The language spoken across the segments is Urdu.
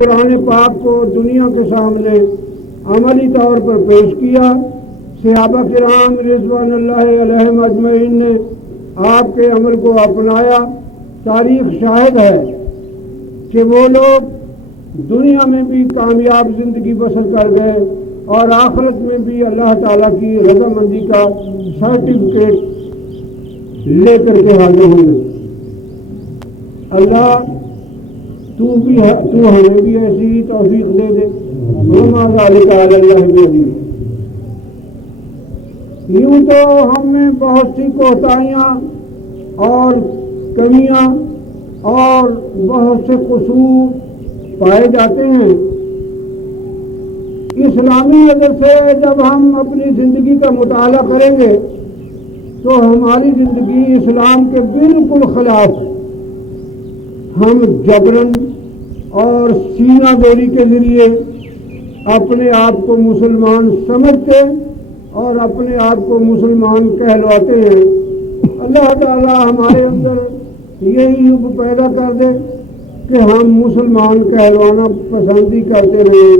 قرآن پاک کو دنیا کے سامنے عملی طور پر پیش کیا۔ صحابہ کرام رضوان اللہ علیہم اجمعین نے آپ کے عمل کو اپنایا۔ تاریخ شاہد ہے کہ وہ لوگ دنیا میں بھی کامیاب زندگی بسر کر گئے اور آخرت میں بھی اللہ تعالیٰ کی رضامندی کا سرٹیفکیٹ لے کر کے حاضر ہوئے۔ اللہ تو ہمیں بھی ایسی توفیق دے دے۔ وما ذلک علی اللہ بعزیز۔ یوں تو ہم میں بہت سی کوتاہیاں اور کمیاں اور بہت سے قصور پائے جاتے ہیں۔ اسلامی نظر سے جب ہم اپنی زندگی کا مطالعہ کریں گے تو ہماری زندگی اسلام کے بالکل خلاف ہے۔ ہم جبرن اور سینہ دوری کے ذریعے اپنے آپ کو مسلمان سمجھتے اور اپنے آپ کو مسلمان کہلواتے ہیں۔ اللہ تعالی ہمارے اندر یہی حب پیدا کر دے کہ ہم مسلمان کہلوانا پسند ہی کرتے رہیں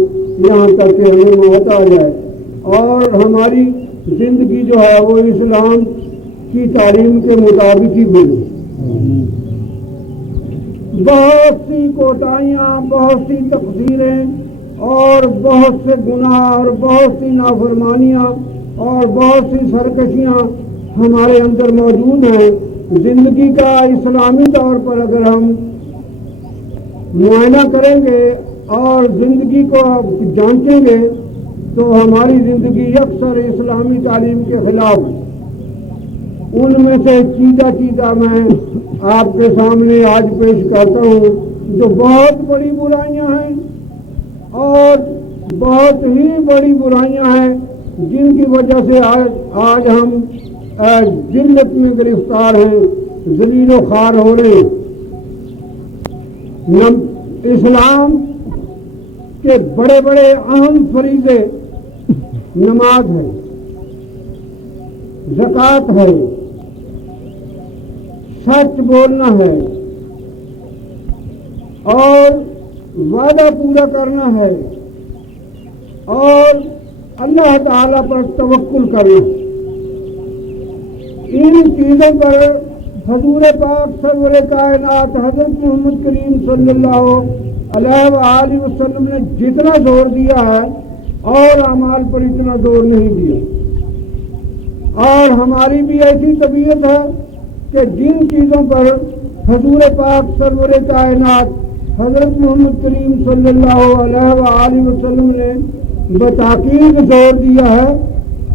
یہاں تک کہ ہمیں موت آ جائے اور ہماری زندگی جو ہے وہ اسلام کی تعلیم کے مطابق ہی بنے۔ بہت سی کوتاہیاں، بہت سی تقصیریں اور بہت سے گناہ اور بہت سی نافرمانیاں اور بہت سی سرکشیاں ہمارے اندر موجود ہیں۔ زندگی کا اسلامی طور پر اگر ہم معائنہ کریں گے اور زندگی کو جانچیں گے تو ہماری زندگی اکثر اسلامی تعلیم کے خلاف ہے۔ ان میں سے چیزہ میں آپ کے سامنے آج پیش کرتا ہوں جو بہت بڑی برائیاں ہیں اور بہت ہی بڑی برائیاں ہیں جن کی وجہ سے آج ہم ذلت میں گرفتار ہیں، ذلیل و خوار ہو رہے ہیں۔ اسلام کے بڑے بڑے اہم فریضے نماز ہے، زکوٰۃ ہے، سچ بولنا ہے اور وعدہ پورا کرنا ہے اور اللہ تعالیٰ پر توکل کرنا ہے۔ ان چیزوں پر حضور پاک سرور کائنات حضرت محمد کریم صلی اللہ علیہ وآلہ وسلم نے جتنا زور دیا ہے اور اعمال پر اتنا زور نہیں دیا۔ اور ہماری بھی ایسی طبیعت ہے کہ جن چیزوں پر حضور پاک سرور کائنات حضرت محمد کریم صلی اللہ علیہ وآلہ وسلم نے بتاکید زور دیا ہے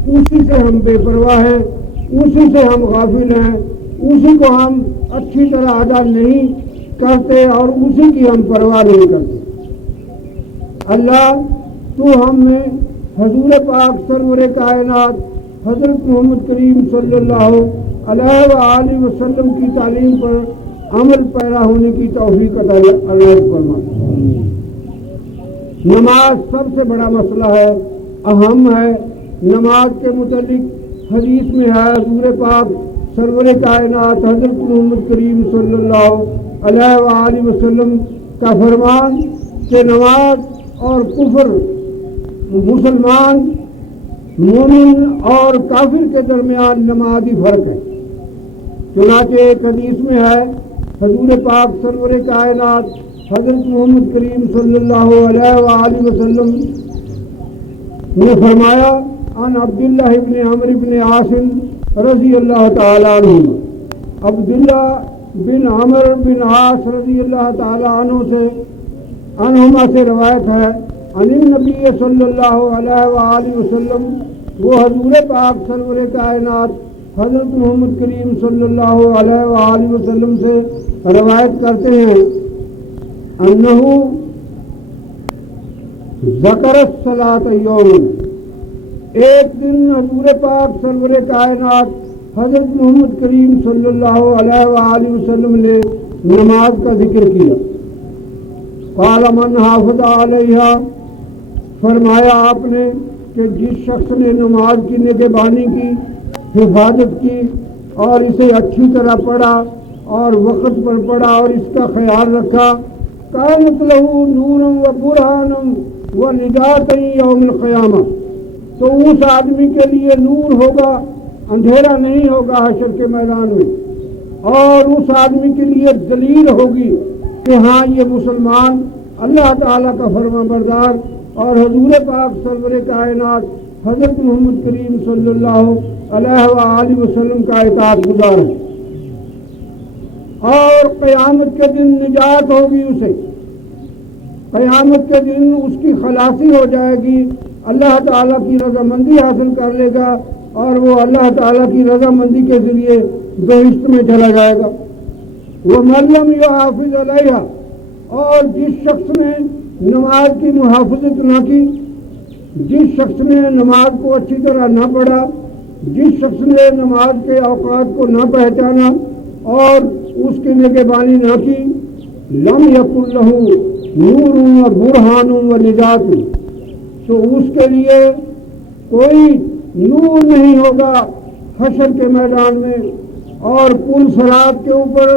اسی سے ہم بے پرواہ ہیں، اسی سے ہم غافل ہیں، اسی کو ہم اچھی طرح ادا نہیں کرتے اور اسی کی ہم پرواہ نہیں کرتے۔ اللہ تو ہم نے حضور پاک سرور کائنات حضرت محمد کریم صلی اللہ علیہ وآلہ وسلم کی تعلیم پر عمل پیرا ہونے کی توفیق عطا فرمائے۔ نماز سب سے بڑا مسئلہ ہے، اہم ہے۔ نماز کے متعلق حدیث میں ہے حضور پاک سرور کائنات حضرت محمد کریم صلی اللہ علیہ وآلہ وسلم کا فرمان کہ نماز اور کفر، مسلمان مومن اور کافر کے درمیان نمازی فرق ہے۔ چنانچہ ایک حدیث میں ہے حضور پاک سرور کائنات حضرت محمد کریم صلی اللہ علیہ وآلہ وسلم نے فرمایا عن عبداللہ ابن عمرو بن عاصم رضی اللہ تعالیٰ عنہ، عبداللہ بن عمرو بن عاص رضی اللہ تعالیٰ عنہما سے روایت ہے عن النبی صلی اللہ علیہ وآلہ وسلم، وہ حضور پاک سرور کائنات حضرت محمد کریم صلی اللہ علیہ وآلہ وسلم سے روایت کرتے ہیں انہو ذکر الصلاۃ یوم، ایک دن حضور پاک سرور کائنات حضرت محمد کریم صلی اللہ علیہ وآلہ وسلم نے نماز کا ذکر کیا۔ قال من حافظ علیہا، فرمایا آپ نے کہ جس شخص نے نماز کی نگہبانی کی، حفاظت کی اور اسے اچھی طرح پڑھا اور وقت پر پڑھا اور اس کا خیال رکھا، کانت لہو نورم و برہانم و نجات یوم القیامہ، تو اس آدمی کے لیے نور ہوگا، اندھیرا نہیں ہوگا حشر کے میدان میں، اور اس آدمی کے لیے دلیل ہوگی کہ ہاں یہ مسلمان اللہ تعالیٰ کا فرما بردار اور حضور پاک سرور کائنات حضرت محمد کریم صلی اللہ علیہ وآلہ وسلم کا اطاعت گزار ہے۔ اور قیامت کے دن نجات ہوگی اسے، قیامت کے دن اس کی خلاصی ہو جائے گی، اللہ تعالیٰ کی رضامندی حاصل کر لے گا اور وہ اللہ تعالیٰ کی رضامندی کے ذریعے بہشت میں چلا جائے گا۔ وَمَن لَّمْ يُحَافِظْ عَلَيْهَا، اور جس شخص نے نماز کی محافظت نہ کی، جس شخص نے نماز کو اچھی طرح نہ پڑھا، جس شخص نے نماز کے اوقات کو نہ پہچانا اور اس کی نگہبانی نہ کی، لم یکن لہ نور و برہان و نجات، تو اس کے لیے کوئی نور نہیں ہوگا حشر کے میدان میں، اور پل صراط کے اوپر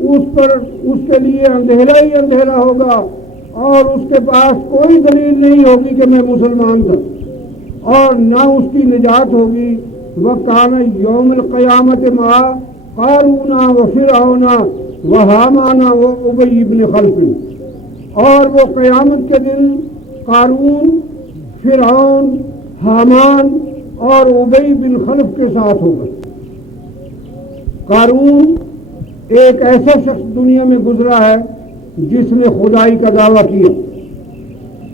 اس کے لیے اندھیرا ہی اندھیرا ہوگا، اور اس کے پاس کوئی دلیل نہیں ہوگی کہ میں مسلمان تھا، اور نہ اس کی نجات ہوگی۔ وَكَانَ يَوْمَ الْقِيَامَةِ مَعَ قَارُونَ وَفِرْعَوْنَ وَحَامَانَ وَأُبَيِّ بْنِ خَلْفٍ، اور وہ قیامت کے دن قارون، فرعون، حامان اور ابی بن خلف کے ساتھ ہوگا۔ قارون ایک ایسا شخص دنیا میں گزرا ہے جس نے خدائی کا دعویٰ کیا،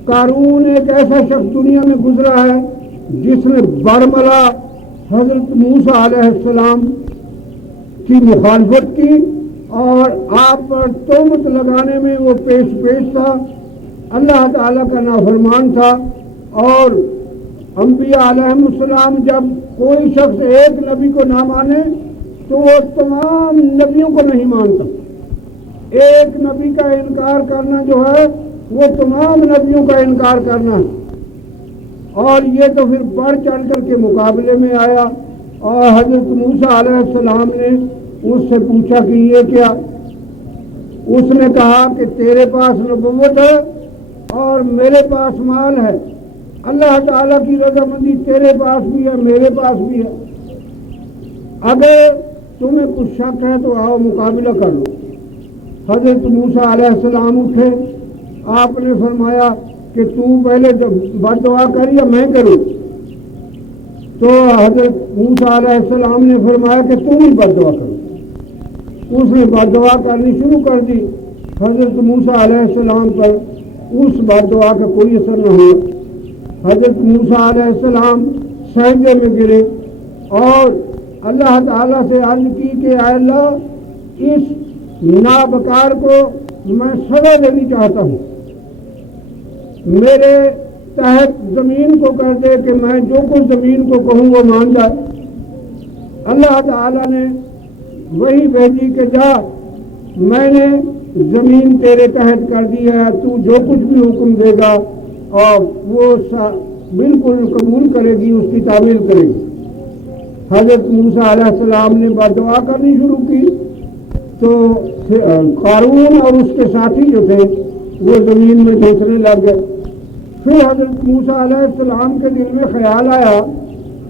قارون ایک ایسا شخص دنیا میں گزرا ہے جس نے برملا حضرت موسیٰ علیہ السلام کی مخالفت کی اور آپ پر تہمت لگانے میں وہ پیش تھا، اللہ تعالیٰ کا نافرمان تھا۔ اور انبیاء علیہ السلام جب کوئی شخص ایک نبی کو نہ مانے تو وہ تمام نبیوں کو نہیں مانتا، ایک نبی کا انکار کرنا جو ہے وہ تمام نبیوں کا انکار کرنا ہے۔ اور یہ تو پھر بڑھ چڑھ کر کے مقابلے میں آیا، اور حضرت موسیٰ علیہ السلام نے اس سے پوچھا کہ یہ کیا؟ اس نے کہا کہ تیرے پاس نبوت ہے اور میرے پاس مال ہے، اللہ تعالیٰ کی رضامندی تیرے پاس بھی ہے میرے پاس بھی ہے، اگر تمہیں کچھ شک ہے تو آؤ مقابلہ کر لو۔ حضرت موسیٰ علیہ السلام اٹھے، آپ نے فرمایا کہ تو پہلے بد دعا کر یا میں کروں؟ تو حضرت موسیٰ علیہ السلام نے فرمایا کہ تم ہی بد دعا کرو۔ اس نے بد دعا کرنی شروع کر دی، حضرت موسیٰ علیہ السلام پر اس بد دعا کا کوئی اثر نہ ہوا۔ حضرت موسیٰ علیہ السلام سجدے میں گرے اور اللہ تعالیٰ سے عرض کی کہ اے اللہ، اس نابکار کو میں سزا دینی چاہتا ہوں، میرے تحت زمین کو کر دے کہ میں جو کچھ زمین کو کہوں وہ مان جائے۔ اللہ تعالیٰ نے وہی بھیجی کہ جا، میں نے زمین تیرے تحت کر دی ہے، تو جو کچھ بھی حکم دے گا اور وہ بالکل قبول کرے گی، اس کی تعمیل کرے گی۔ حضرت موسیٰ علیہ السلام نے بد دعا کرنی شروع کی تو قارون اور اس کے ساتھی جو تھے وہ زمین میں دھنسنے لگ گئے۔ پھر حضرت موسیٰ علیہ السلام کے دل میں خیال آیا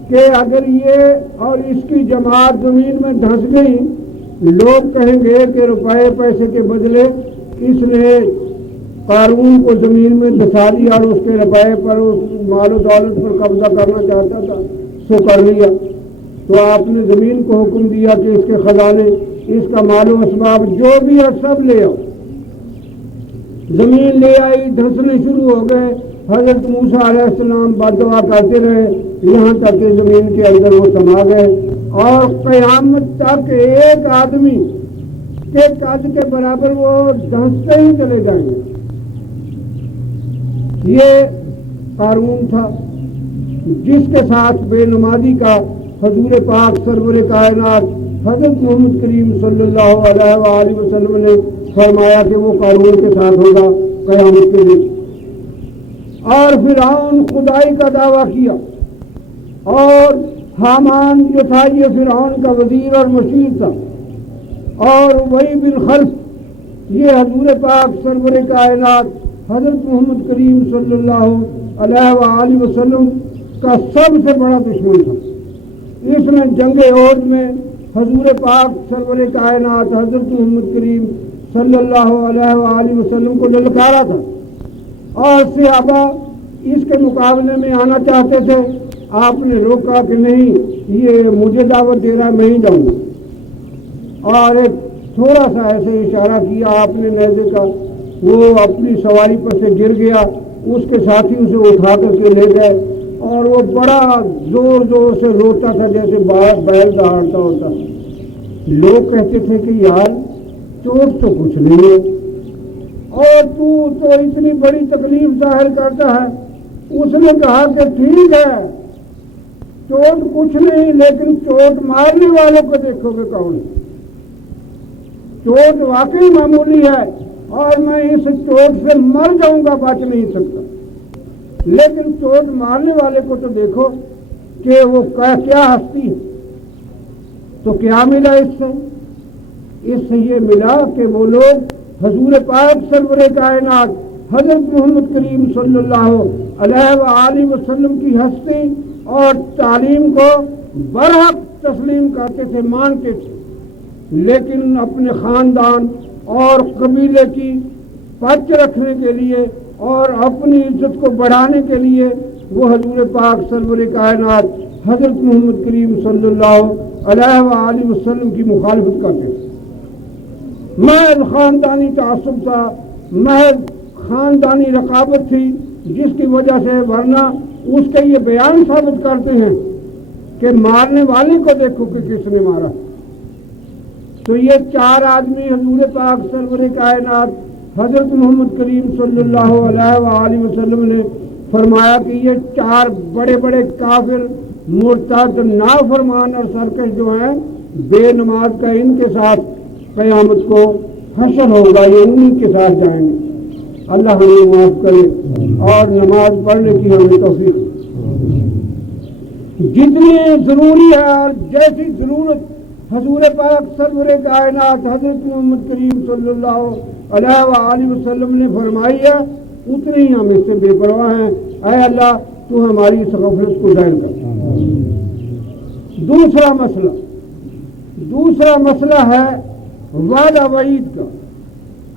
کہ اگر یہ اور اس کی جماعت زمین میں دھنس گئی، لوگ کہیں گے کہ روپے پیسے کے بدلے اس نے قارون کو زمین میں دھسا دیا اور اس کے روپے پر، اس مال و دولت پر قبضہ کرنا چاہتا تھا، سو کر لیا۔ تو آپ نے زمین کو حکم دیا کہ اس کے خزانے، اس کا مال و اسباب جو بھی ہے سب لے آؤ۔ زمین لے آئی، دھنسنے شروع ہو گئے۔ حضرت موسیٰ علیہ السلام بد دعا کرتے رہے یہاں تک کہ زمین کے اندر وہ سما گئے، اور قیامت تک ایک آدمی کے قد کے برابر وہ دھنستے ہی چلے جائیں گے۔ یہ قارون تھا جس کے ساتھ بے نمازی کا حضور پاک سرور کائنات حضرت محمد کریم صلی اللہ علیہ وآلہ وسلم نے فرمایا کہ وہ قارون کے ساتھ ہوگا قیامت کے دن۔ اور فرعون خدائی کا دعویٰ کیا، اور حامان جو تھا یہ فرعون کا وزیر اور مشیر تھا، اور ابی بن خلف یہ حضور پاک سرور کائنات حضرت محمد کریم صلی اللہ علیہ وآلہ وسلم کا سب سے بڑا دشمن تھا۔ اس نے جنگ احد میں حضور پاک سرور کائنات حضرت محمد کریم صلی اللہ علیہ وآلہ وسلم کو للکارا تھا، اور صحابہ اس کے مقابلے میں آنا چاہتے تھے۔ آپ نے روکا کہ نہیں، یہ مجھے دعوت دے رہا ہے، میں ہی جاؤں گا، اور ایک تھوڑا سا ایسے اشارہ کیا آپ نے نیزے کا، وہ اپنی سواری پر سے گر گیا، اس کے ساتھی اسے اٹھا کر کے لے گئے، اور وہ بڑا زور زور سے روتا تھا جیسے بیل دہاڑتا ہوتا۔ لوگ کہتے تھے کہ یار چوٹ تو کچھ نہیں ہے، اور تو اتنی بڑی تکلیف ظاہر کرتا ہے۔ اس نے کہا کہ ٹھیک ہے، چوٹ کچھ نہیں، لیکن چوٹ مارنے والوں کو دیکھو گے کون ہے۔ چوٹ واقعی معمولی ہے، اور میں اس چوٹ سے مر جاؤں گا، بچ نہیں سکتا، لیکن چوٹ مارنے والے کو تو دیکھو کہ وہ کیا ہستی ہے۔ تو کیا ملا اس سے یہ ملا کہ وہ لوگ حضور پاک سرور کائنات حضرت محمد کریم صلی اللہ علیہ وآلہ وسلم کی ہستی اور تعلیم کو برحق تسلیم کرتے تھے، مانتے تھے، لیکن اپنے خاندان اور قبیلے کی پچ رکھنے کے لیے اور اپنی عزت کو بڑھانے کے لیے وہ حضور پاک سرور کائنات حضرت محمد کریم صلی اللہ علیہ وآلہ وسلم کی مخالفت کرتے تھے۔ محض خاندانی تعصب تھا، محض خاندانی رقابت تھی، جس کی وجہ سے، ورنہ اس کے یہ بیان ثابت کرتے ہیں کہ مارنے والے کو دیکھو کہ کس نے مارا۔ تو یہ چار آدمی حضور پاک سرور کائنات حضرت محمد کریم صلی اللہ علیہ وآلہ وسلم نے فرمایا کہ یہ چار بڑے بڑے کافر، مرتد، نافرمان اور سرکش جو ہیں، بے نماز کا ان کے ساتھ قیامت کو حشر ہوگا، یہ انہیں کے ساتھ جائیں گے۔ اللہ ہمیں معاف کرے اور نماز پڑھنے کی ہمیں توفیق۔ جتنی ضروری ہے اور جیسی ضرورت حضور پاک سرور کائنات حضرت محمد کریم صلی اللہ علیہ وآلہ وسلم نے فرمائی ہے، اتنی ہی ہم اس سے بے پرواہ ہیں۔ اے اللہ تو ہماری اس غفلت کو ظاہر کر۔ دوسرا مسئلہ ہے وعدہ وعید کا،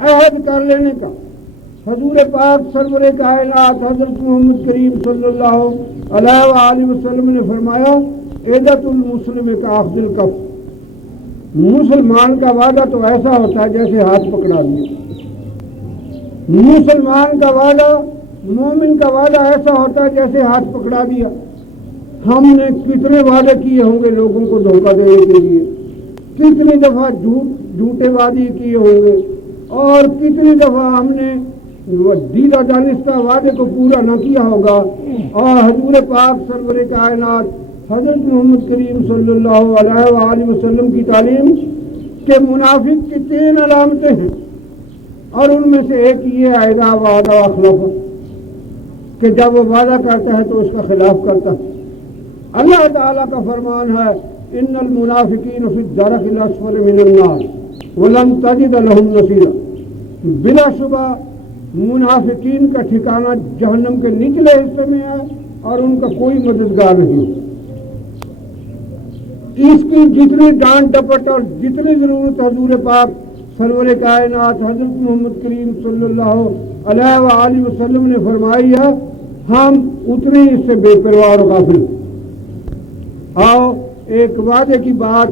عہد کر لینے کا۔ حضور پاک سرور کائنات حضرت محمد کریم صلی اللہ علیہ وآلہ وسلم نے فرمایا، عدت المسلم کا اخذ الکف، مسلمان کا وعدہ تو ایسا ہوتا ہے جیسے ہاتھ پکڑا دیا۔ مسلمان کا وعدہ، مومن کا وعدہ ایسا ہوتا ہے جیسے ہاتھ پکڑا دیا۔ ہم نے کتنے وعدے کیے ہوں گے لوگوں کو دھوکہ دینے کے لیے، کتنی دفعہ جھوٹے وعدے کیے ہوں گے، اور کتنی دفعہ ہم نے دیدہ دانستہ وعدے کو پورا نہ کیا ہوگا۔ اور حضور پاک سرور کائنات حضرت محمد کریم صلی اللہ علیہ وآلہ وسلم کی تعلیم کہ منافق کی 3 علامتیں ہیں، اور ان میں سے ایک یہ اذا وعد اخلف، کہ جب وہ وعدہ کرتا ہے تو اس کا خلاف کرتا ہے۔ اللہ تعالیٰ کا فرمان ہے، ان المنافقین فی الدرک الاسفل من النار ولن تجد لهم نصیرا، بلا شبہ منافقین کا ٹھکانہ جہنم کے نچلے حصے میں ہے، اور ان کا کوئی مددگار نہیں۔ اس کی جتنی ڈانٹ ڈپٹ اور جتنی ضرورت حضور پاک سرور کائنات حضرت محمد کریم صلی اللہ علیہ وآلہ وسلم نے فرمائی ہے، ہم اتنے اس سے بے پرواہ اور غافل۔ آؤ ایک وعدے کی بات،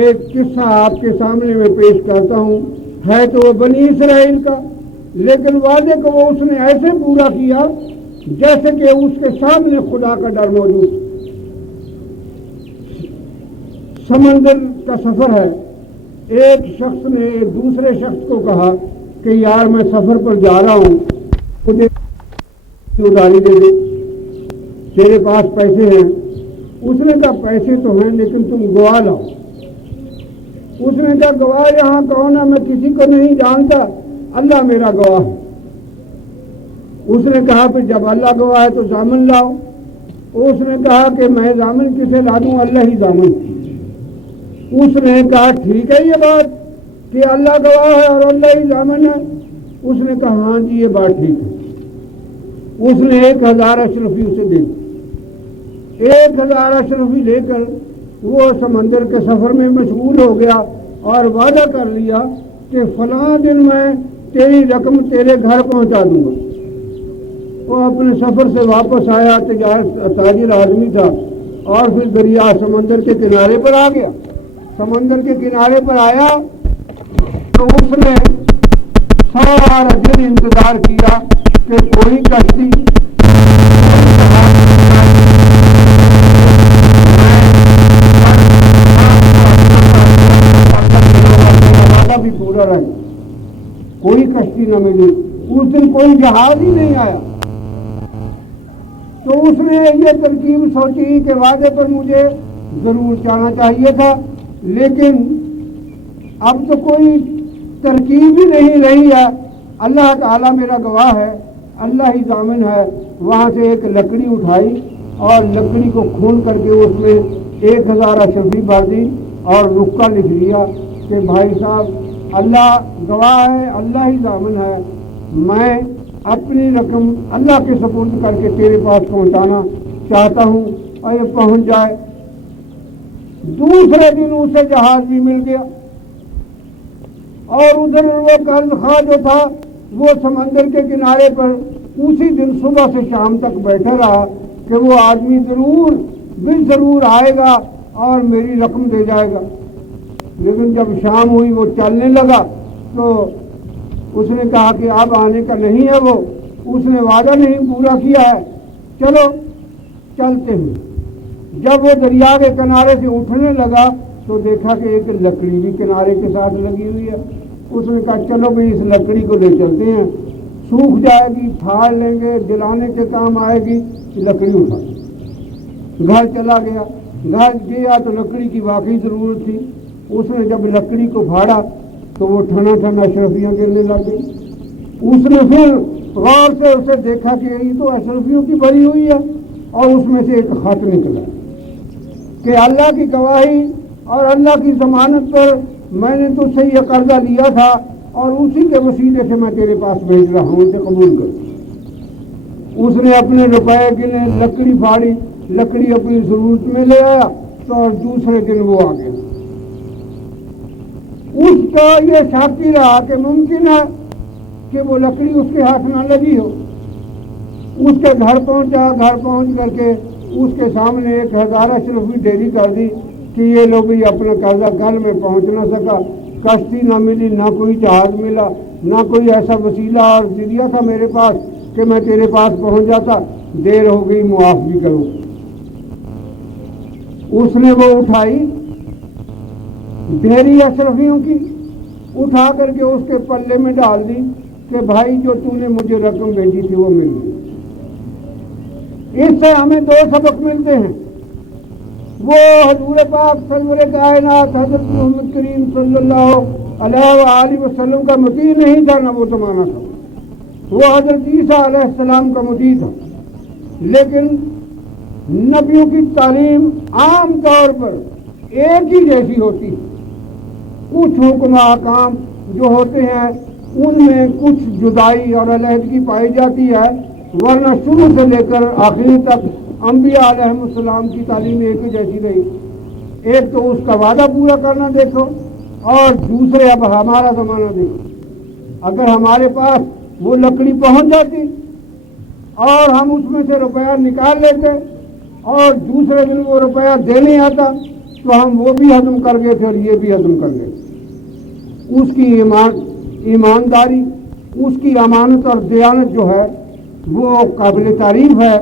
ایک قصہ آپ کے سامنے میں پیش کرتا ہوں۔ ہے تو وہ بنی اسرائیل کا، لیکن وعدے کو وہ اس نے ایسے پورا کیا جیسے کہ اس کے سامنے خدا کا ڈر موجود۔ سمندر کا سفر ہے، ایک شخص نے دوسرے شخص کو کہا کہ یار میں سفر پر جا رہا ہوں، مجھے ادھاری دے دے، تیرے پاس پیسے ہیں؟ اس نے کہا پیسے تو ہیں لیکن تم گواہ لاؤ۔ اس نے کہا گواہ یہاں کون ہے؟ میں کسی کو نہیں جانتا، اللہ میرا گواہ ہے۔ اس نے کہا پھر جب اللہ گواہ ہے تو ضامن لاؤ۔ اس نے کہا کہ میں ضامن کسے لا دوں؟ اللہ ہی ضامن۔ اس نے کہا ٹھیک ہے یہ بات، کہ اللہ گواہ ہے اور اللہ ہی ضامن ہے؟ اس نے کہا ہاں جی یہ بات ٹھیک ہے۔ اس نے 1000 اشرفی اسے دے دی۔ 1000 اشرفی لے کر وہ سمندر کے سفر میں مشغول ہو گیا اور وعدہ کر لیا کہ فلاں دن میں تیری رقم تیرے گھر پہنچا دوں گا۔ وہ اپنے سفر سے واپس آیا، تاجر آدمی تھا، اور پھر دریا سمندر کے کنارے پر آ گیا۔ سمندر کے کنارے پر آیا تو اس نے سارا دن انتظار کیا کہ کوئی کشتی بھی پورا رہے، کوئی کشتی نہ ملی۔ اس دن کوئی جہاز ہی نہیں آیا۔ تو اس نے یہ ترکیب سوچی کہ وعدے پر مجھے ضرور جانا چاہیے تھا، لیکن اب تو کوئی ترکیب ہی نہیں رہی ہے۔ اللہ تعالیٰ میرا گواہ ہے، اللہ ہی ضامن ہے۔ وہاں سے ایک لکڑی اٹھائی اور لکڑی کو کھول کر کے اس میں 1000 اشرفی بھر دی اور رکا لکھ دیا کہ بھائی صاحب اللہ گواہ ہے، اللہ ہی ضامن ہے، میں اپنی رقم اللہ کے سپرد کر کے تیرے پاس پہنچانا چاہتا ہوں، اور یہ پہنچ جائے۔ دوسرے دن اسے جہاز بھی مل گیا، اور ادھر وہ قرض خواہ جو تھا وہ سمندر کے کنارے پر اسی دن صبح سے شام تک بیٹھا رہا کہ وہ آدمی ضرور بالضرور آئے گا اور میری رقم دے جائے گا۔ لیکن جب شام ہوئی وہ چلنے لگا تو اس نے کہا کہ اب آنے کا نہیں ہے، وہ اس نے وعدہ نہیں پورا کیا ہے، چلو چلتے ہیں۔ جب وہ دریا کے کنارے سے اٹھنے لگا تو دیکھا کہ ایک لکڑی بھی کنارے کے ساتھ لگی ہوئی ہے۔ اس نے کہا چلو بھائی اس لکڑی کو لے چلتے ہیں، سوکھ جائے گی، پھاڑ لیں گے، جلانے کے کام آئے گی۔ لکڑی اٹھا گھر چلا گیا۔ گھر گیا تو لکڑی کی واقعی ضرورت تھی۔ اس نے جب لکڑی کو پھاڑا تو وہ ٹھنا ٹھنا اشرفیاں گرنے لگ گئی۔ اس نے پھر غور سے اسے دیکھا کہ یہ تو اشرفیوں کی بھری ہوئی ہے، اور اس میں سے ایک خط نکلا کہ اللہ کی گواہی اور اللہ کی ضمانت پر میں نے تجھ سے یہ قرضہ لیا تھا، اور اسی کے وسیلے سے میں تیرے پاس بھیج رہا ہوں، اسے قبول کر۔ اس نے اپنے روپے گنے، لکڑی پھاڑی، لکڑی اپنی ضرورت میں لے آیا تو اور دوسرے دن وہ آ گیا۔ اس کا یہ شک ہی رہا کہ ممکن ہے کہ وہ لکڑی اس کے ہاتھ نہ لگی ہو۔ اس کے گھر پہنچا، گھر پہنچ کر کے اس کے سامنے 1000 اشرفی ڈیری کر دی کہ یہ لوگ بھی اپنا قرضہ گل میں پہنچ نہ سکا، کشتی نہ ملی، نہ کوئی جہاز ملا، نہ کوئی ایسا وسیلہ اور ذریعہ تھا میرے پاس کہ میں تیرے پاس پہنچ جاتا، دیر ہو گئی، معاف بھی کرو۔ اس نے وہ اٹھائی ڈھیری اشرفیوں کی، اٹھا کر کے اس کے پلے میں ڈال دی کہ بھائی جو تو نے مجھے رقم بھیجی تھی وہ مل گئی۔ اس سے ہمیں 2 سبق ملتے ہیں۔ وہ حضور پاک سرور کائنات حضرت محمد کریم صلی اللہ علیہ وآلہ وسلم کا مطیع نہیں تھا، نہ وہ زمانہ تھا۔ وہ حضرت عیسیٰ علیہ السلام کا مطیع تھا، لیکن نبیوں کی تعلیم عام طور پر ایک ہی جیسی ہوتی ہے۔ کچھ حکم احکام جو ہوتے ہیں ان میں کچھ جدائی اور علیحدگی پائی جاتی ہے، ورنہ شروع سے لے کر آخر تک انبیاء علیہ السلام کی تعلیم ایک ہی جیسی رہی۔ ایک تو اس کا وعدہ پورا کرنا دیکھو، اور دوسرے اب ہمارا زمانہ دیکھو۔ اگر ہمارے پاس وہ لکڑی پہنچ جاتی اور ہم اس میں سے روپیہ نکال لیتے اور دوسرے دن وہ روپیہ دینے آتا تو ہم وہ بھی ہضم کر گئے تھے اور یہ بھی ہضم کر گئے۔ اس کی ایمانداری، اس کی امانت اور دیانت جو ہے وہ قابل تعریف ہے۔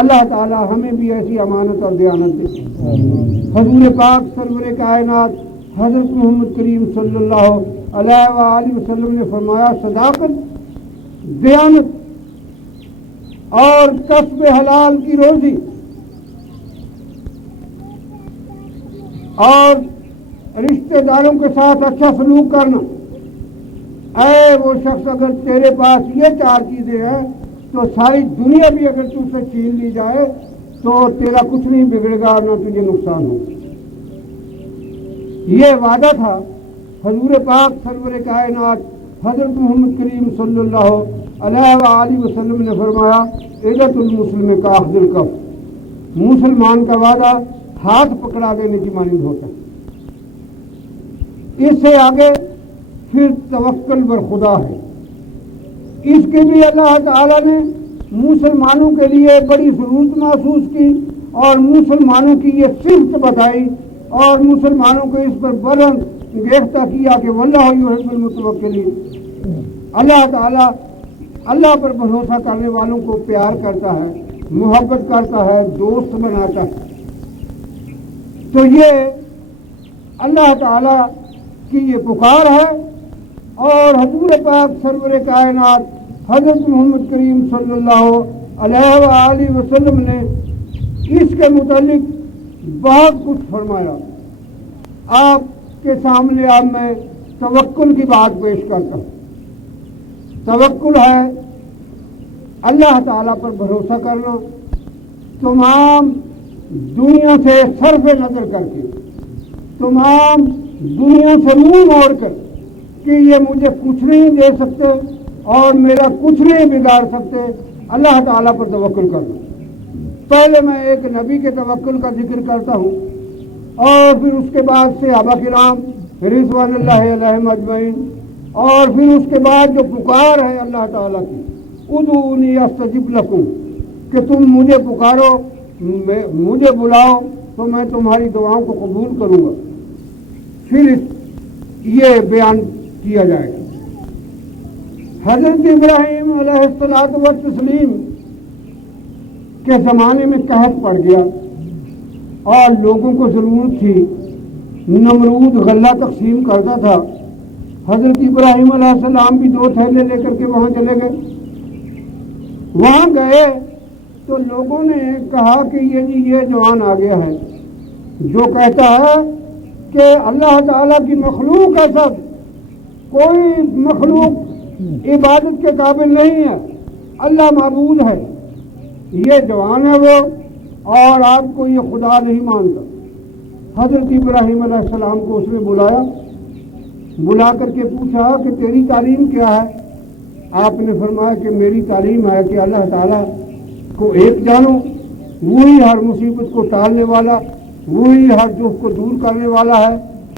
اللہ تعالی ہمیں بھی ایسی امانت اور دیانت دے۔ حضور پاک سرور کائنات حضرت محمد کریم صلی اللہ علیہ وآلہ وسلم نے فرمایا صداقت، دیانت اور کسب حلال کی روزی اور رشتہ داروں کے ساتھ اچھا سلوک کرنا، اے وہ شخص اگر تیرے پاس یہ 4 چیزیں ہیں تو ساری دنیا بھی اگر تجھ سے چھین لی جائے تو تیرا کچھ نہیں بگڑے گا، نہ تجھے نقصان ہوگا۔ یہ وعدہ تھا حضور پاک سرور کائنات حضرت محمد کریم صلی اللہ علیہ وآلہ وسلم نے فرمایا عیدۃ المسلم کا اخذ الکف، مسلمان کا وعدہ ہاتھ پکڑا دینے کی مانند ہوتا ہے۔ اس سے آگے پھر توکل بر خدا ہے، اس کے بھی اللہ تعالیٰ نے مسلمانوں کے لیے بڑی ضرورت محسوس کی اور مسلمانوں کی یہ صفت بتائی اور مسلمانوں کو اس پر بلند گرفتہ کیا کہ واللہ یحب المتوکلین، اللہ تعالیٰ اللہ پر بھروسہ کرنے والوں کو پیار کرتا ہے، محبت کرتا ہے، دوست بناتا ہے۔ تو یہ اللہ تعالیٰ کی یہ پکار ہے اور حضور پاک سرور کائنات حضرت محمد کریم صلی اللہ علیہ وآلہ وسلم نے اس کے متعلق بہت کچھ فرمایا۔ آپ کے سامنے اب میں توکل کی بات پیش کرتا ہوں۔ توکل ہے اللہ تعالیٰ پر بھروسہ کرنا، تمام دنیا سے صرف نظر کر کے، تمام دنیا سے منہ موڑ کر کہ یہ مجھے کچھ نہیں دے سکتے اور میرا کچھ نہیں بگاڑ سکتے، اللہ تعالیٰ پر توکل کرنا۔ پہلے میں ایک نبی کے توکل کا ذکر کرتا ہوں اور پھر اس کے بعد صحابہ کرام رضوان اللہ علیہم اجمعین، اور پھر اس کے بعد جو پکار ہے اللہ تعالیٰ کی ادعونی استجب لکم، کہ تم مجھے پکارو، مجھے بلاؤ تو میں تمہاری دعاؤں کو قبول کروں گا۔ پھر یہ بیان کیا جائے گا۔ حضرت ابراہیم علیہ الصلوۃ والتسلیم کے زمانے میں قحط پڑ گیا اور لوگوں کو ضرورت تھی، نمرود غلہ تقسیم کرتا تھا، حضرت ابراہیم علیہ السلام بھی 2 تھیلے لے کر کے وہاں چلے گئے۔ وہاں گئے تو لوگوں نے کہا کہ یہ جوان آ گیا ہے جو کہتا ہے کہ اللہ تعالیٰ کی مخلوق ہے، سب کوئی مخلوق عبادت کے قابل نہیں ہے، اللہ معبود ہے، یہ جوان ہے وہ، اور آپ کو یہ خدا نہیں مانتا۔ حضرت ابراہیم علیہ السلام کو اس نے بلا کر کے پوچھا کہ تیری تعلیم کیا ہے؟ آپ نے فرمایا کہ میری تعلیم ہے کہ اللہ تعالیٰ کو ایک جانو، وہی ہر مصیبت کو ٹالنے والا، وہی ہر دکھ کو دور کرنے والا ہے،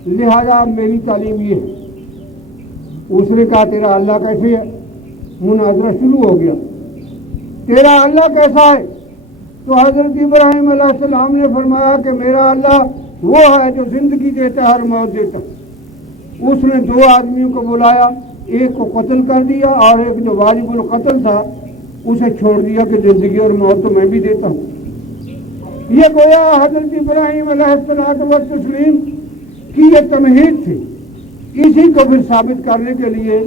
لہذا میری تعلیم یہ ہے۔ اس نے کہا تیرا اللہ کیسے ہے؟ مناظرہ شروع ہو گیا، تیرا اللہ کیسا ہے؟ تو حضرت ابراہیم علیہ السلام نے فرمایا کہ میرا اللہ وہ ہے جو زندگی دیتا ہے اور موت دیتا ہے۔ اس نے 2 آدمیوں کو بلایا، ایک کو قتل کر دیا اور ایک جو واجب القتل تھا اسے چھوڑ دیا کہ زندگی اور موت تو میں بھی دیتا ہوں۔ یہ گویا حضرت ابراہیم علیہ السلام کی یہ تمہید تھی۔ اسی کو پھر ثابت کرنے کے لیے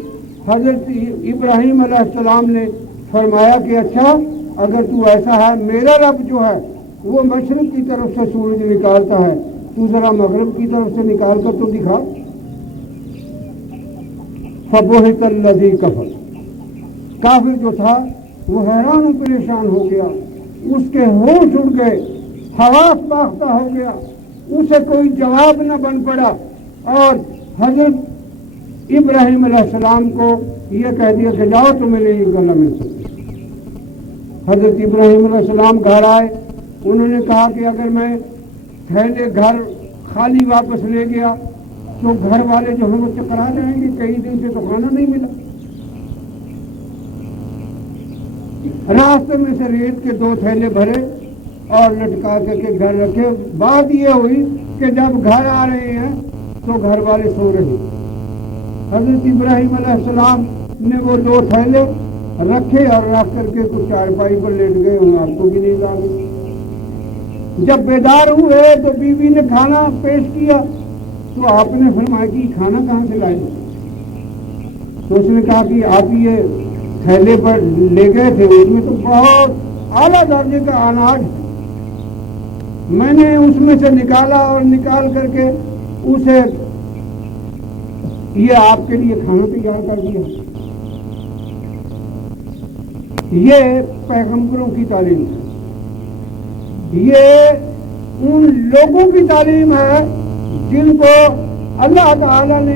حضرت ابراہیم علیہ السلام نے فرمایا کہ اچھا اگر تو ایسا ہے، میرا رب جو ہے وہ مشرق کی طرف سے سورج نکالتا ہے، تو ذرا مغرب کی طرف سے نکال کر تو دکھا۔ فبہت الذی کفر، کافر جو تھا وہ حیران و پریشان ہو گیا، اس کے ہوش اڑ گئے، حواس باختہ ہو گیا، اسے کوئی جواب نہ بن پڑا اور حضرت ابراہیم علیہ السلام کو یہ کہہ دیا کہ جاؤ تمہیں نہیں گلا مل سکتی۔ حضرت ابراہیم علیہ السلام گھر آئے، انہوں نے کہا کہ اگر میں تھیلے گھر خالی واپس لے گیا تو گھر والے جو ہم چکرا جائیں گے، کئی دن سے تو کھانا نہیں ملا۔ راستے میں سے ریت کے 2 تھیلے بھرے اور لٹکا کر کے گھر رکھے۔ بات یہ ہوئی کہ جب گھر آ رہے ہیں تو گھر والے سو رہے۔ حضرت ابراہیم علیہ السلام نے وہ 2 تھیلے رکھے اور رکھ کر کے کچھ چارپائی پر لیٹ گئے، ان آپ کو بھی نیند آ گئی۔ جب بیدار ہوئے تو بیوی نے کھانا پیش کیا تو آپ نے فرمایا کہ کھانا کہاں سے لائے؟ تو اس نے کہا کہ آپ یہ تھیلے پر لے گئے تھے، اس میں تو بہت اعلیٰ درجے کا اناج، میں نے اس میں سے نکالا اور نکال کر کے اسے یہ آپ کے لیے کھانا تیار کر دیا۔ یہ پیغمبروں کی تعلیم ہے، یہ ان لوگوں کی تعلیم ہے جن کو اللہ تعالیٰ نے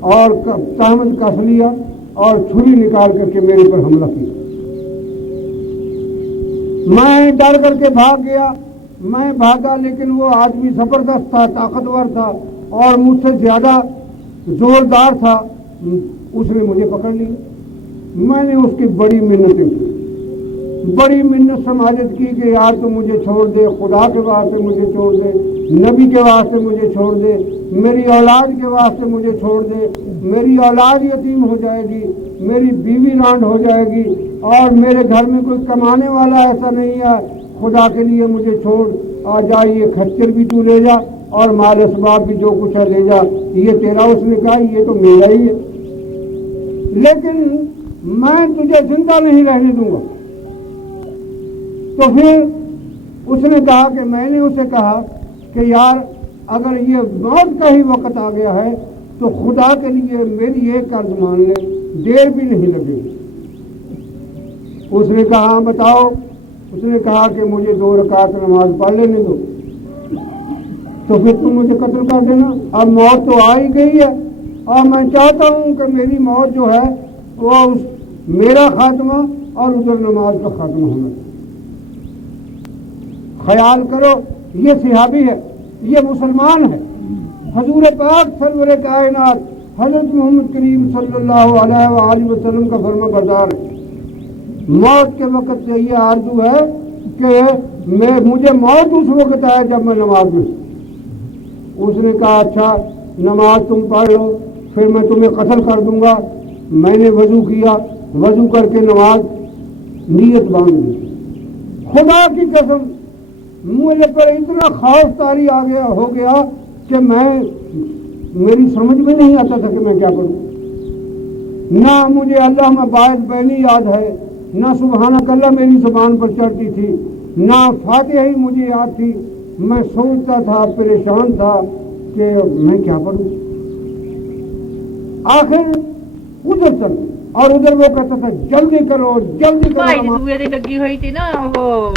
اور تہمت کس لیا اور چھری نکال کر کے میرے پر حملہ کیا۔ میں ڈر کر کے بھاگ گیا، میں بھاگا، لیکن وہ آدمی زبردست تھا، طاقتور تھا اور مجھ سے زیادہ زوردار تھا، اس نے مجھے پکڑ لیا۔ میں نے اس کی بڑی منتیں کی، بڑی منت سماجت کی کہ یار تو مجھے چھوڑ دے، خدا کے واسطے مجھے چھوڑ دے، نبی کے واسطے مجھے چھوڑ دے، میری اولاد کے واسطے مجھے چھوڑ دے، میری اولاد یتیم ہو جائے گی، میری بیوی رانڈ ہو جائے گی، اور میرے گھر میں کوئی کمانے والا ایسا نہیں ہے، خدا کے لیے مجھے چھوڑ، آ جا، یہ کھچر بھی تو لے جا اور مال اسباب بھی جو کچھ ہے لے جا، یہ تیرا۔ اس نے کہا یہ تو میرا ہی ہے، لیکن میں تجھے زندہ نہیں رہنے دوں گا۔ تو پھر اس نے کہا کہ میں نے اسے کہا کہ یار اگر یہ موت کا ہی وقت آ گیا ہے تو خدا کے لیے میری ایک قرض مان لے، دیر بھی نہیں لگے گی۔ اس نے کہا ہاں بتاؤ۔ اس نے کہا کہ مجھے 2 رکعت نماز پڑھ لینے دو، تو پھر تم مجھے قتل کر دینا۔ اب موت تو آ ہی گئی ہے اور میں چاہتا ہوں کہ میری موت جو ہے وہ میرا خاتمہ اور ادھر نماز کا خاتمہ ہونا۔ خیال کرو، یہ صحابی ہے، یہ مسلمان ہے، حضور پاک سرور کائنات حضرت محمد کریم صلی اللہ علیہ وآلہ وسلم کا فرما بردار ہے۔ موت کے وقت سے یہ آرزو ہے کہ مجھے موت اس وقت آئے جب میں نماز میں۔ اس نے کہا اچھا نماز تم پڑھ لو، پھر میں تمہیں قتل کر دوں گا۔ میں نے وضو کیا، وضو کر کے نماز نیت باندھ دی۔ خدا کی قسم مجھے پر اتنا خوف طاری ہو گیا کہ میری سمجھ میں نہیں آتا تھا کہ میں کیا کروں۔ نہ مجھے اللہم باعث بینی یاد ہے، نہ سبحانک اللہ میری زبان پر چڑھتی تھی، نہ فاتحہ ہی مجھے یاد تھی۔ میں سوچتا تھا، پریشان تھا کہ میں کیا پڑھوں۔ آخر ادھر چل، اور ادھر وہ کہتا تھا جلدی کرو جلدی کرو۔ لگی ہوئی تھی نا وہ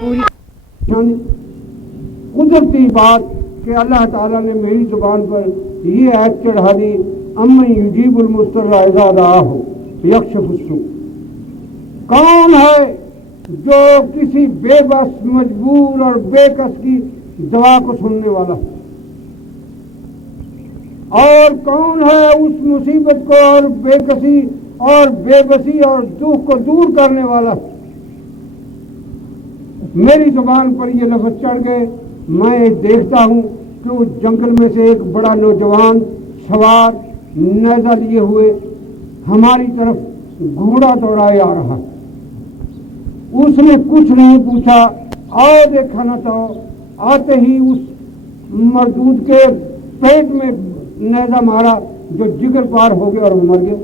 پوری قدرتی بات کہ اللہ تعالیٰ نے میری زبان پر یہ آیت چڑھا دی، امن یجیب المضطر اذا دعاہ یکشف السوء۔ کون ہے جو کسی بے بس، مجبور اور بے کس کی دعا کو سننے والا ہے، اور کون ہے اس مصیبت کو اور بے کسی اور بے بسی اور دکھ کو دور کرنے والا۔ میری زبان پر یہ لفظ چڑھ گئے۔ میں دیکھتا ہوں کہ اس جنگل میں سے ایک بڑا نوجوان سوار نیزہ لیے ہوئے ہماری طرف گھوڑا دوڑائے آ رہا۔ اس نے کچھ نہیں پوچھا، آؤ دیکھا نہ تو آتے ہی اس مردود کے پیٹ میں نیزہ مارا جو جگر پار ہو گیا اور وہ مر گیا۔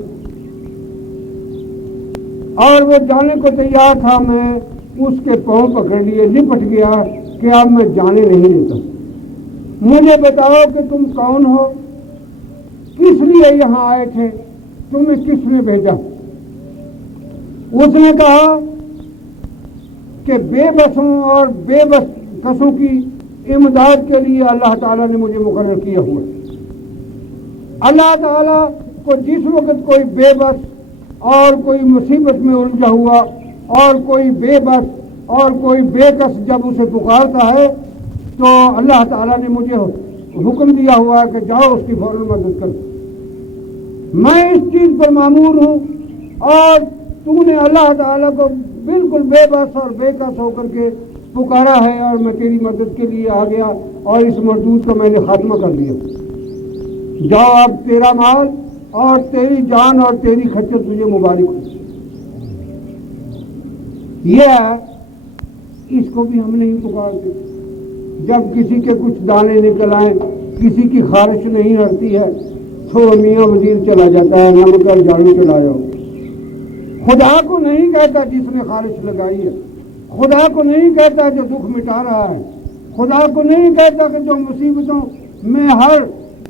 اور وہ جانے کو تیار تھا، میں اس کے پاؤں پکڑ لیے، لپٹ گیا کہ اب میں جانے نہیں دیتا۔ مجھے بتاؤ کہ تم کون ہو، کس لیے یہاں آئے تھے، تمہیں کس نے بھیجا؟ اس نے کہا کہ بے بسوں اور بے بس کسوں کی امداد کے لیے اللہ تعالیٰ نے مجھے مقرر کیا ہوا ہے۔ اللہ تعالیٰ کو جس وقت کوئی بے بس اور کوئی مصیبت میں الجھا ہوا اور کوئی بے بس اور کوئی بے کس جب اسے پکارتا ہے تو اللہ تعالیٰ نے مجھے حکم دیا ہوا ہے کہ جاؤ اس کی فوراً مدد کرو۔ میں اس چیز پر مامور ہوں، اور تو نے اللہ تعالیٰ کو بالکل بے بس اور بے کس ہو کر کے پکارا ہے، اور میں تیری مدد کے لیے آ گیا اور اس مردود کا میں نے خاتمہ کر دیا۔ جاؤ، اب تیرا مال اور تیری جان اور تیری خچر تجھے مبارک ہو۔ یہ اس کو بھی ہم نہیں پکارتے۔ جب کسی کے کچھ دانے نکل آئیں، کسی کی خارش نہیں ہٹتی ہے تو میاں وزیر چلا جاتا ہے، نمک اور جھاڑو چلایا ہو۔ خدا کو نہیں کہتا جس نے خارش لگائی ہے، خدا کو نہیں کہتا جو دکھ مٹا رہا ہے، خدا کو نہیں کہتا کہ جو مصیبتوں میں ہر